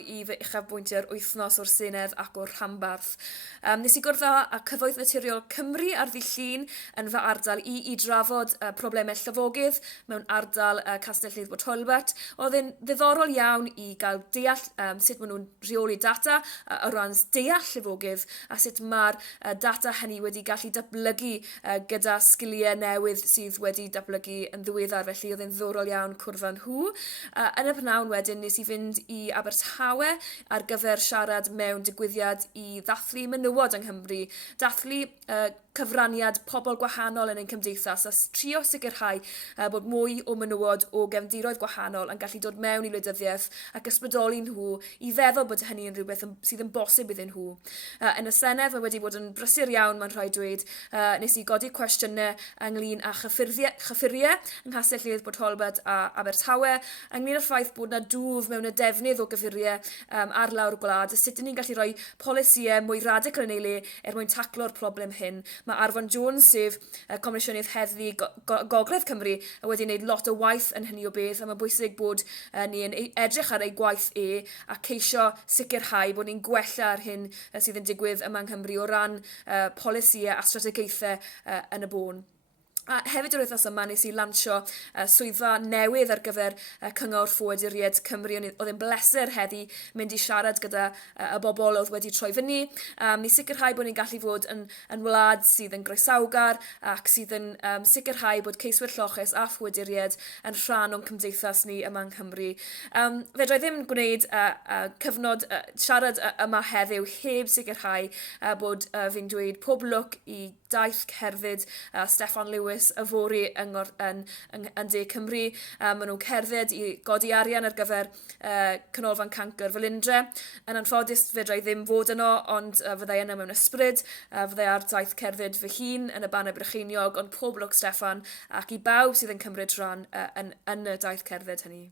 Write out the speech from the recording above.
i fy uchafbwyntio'r wythnos o'r Senedd ac o'r rhanbarth. Nes i gwrdd â Cyfoeth Naturiol Cymru ar ddydd Llun yn fy ardal i drafod problemau llyfogydd mewn ardal Castell Nedd Talbot. Oedd e'n ddiddorol iawn i gael deall sut maen nhw'n rheoli data o ran deall llyfogydd a sut mae'r data hynny wedi gallu datblygu gyda sgiliau newydd sydd wedi datblygu yn ddiweddar, felly oedd e'n ddiddorol iawn cwrdd â nhw. Yn y pnawn wedyn nes i fynd i Abertawe ar gyfer siarad mewn digwyddiad i ddathlu menywod yng Nghymru. Dathlu cyfraniad pobl gwahanol yn ein cymdeithas a trio sicrhau bod mwy o menywod o gefndiroedd gwahanol yn gallu dod mewn i wleidyddiaeth ac ysbrydoli nhw i feddwl bod hynny yn rhywbeth sydd yn bosib iddyn nhw. Yn y Senedd mae wedi bod yn brysur iawn, mae'n rhaid dweud. Nes i godi cwestiynau ynglyn â chyffuriau yng Nghastell Nedd Talbot a Abertawe, ynglyn â'r ffaith bod yna dwf mewn y defnydd o gyffuriau ar lawr gwlad, a sut ni'n gallu rhoi polisïau mwy radical yn ei le mwyn taclo'r problem hyn. Mae Arfon Jones, sef Comisiynydd Heddlu Gogledd Cymru, wedi gwneud lot o waith yn hynny o beth, a mae'n bwysig bod ni'n edrych ar ei gwaith a ceisio sicrhau bod ni'n gwella'r hyn sydd yn digwydd yma yng Nghymru o ran polisïau a strategaethau yn y bôn. A hefyd yr wythnos yma nes i lansio swyddfa newydd ar gyfer Cyngor Ffoaduriaid Cymru. Oedd e'n bleser heddi mynd i siarad gyda y bobl oedd wedi troi fyny. Ni sicrhau bod ni'n gallu fod yn wlad sydd yn groesawgar ac sydd yn sicrhau bod ceiswyr lloches a ffoaduriaid yn rhan o'n cymdeithas ni yma yng Nghymru. Fedra i ddim gwneud cyfnod siarad yma heddiw heb sicrhau bod fi'n dweud pob lwc i daith cerdded Steffan Lewis yfori yn De Cymru. Maen nhw'n cerdded i godi arian ar gyfer canolfan cancr Felindre. Yn anffodus fedra i ddim fod yno, ond fyddai yna mewn ysbryd. Fyddai ar daith cerdded fy hun yn y Banau Brycheiniog, ond pob lwc Steffan ac i bawb sydd yn cymryd rhan yn y daith cerdded hynny.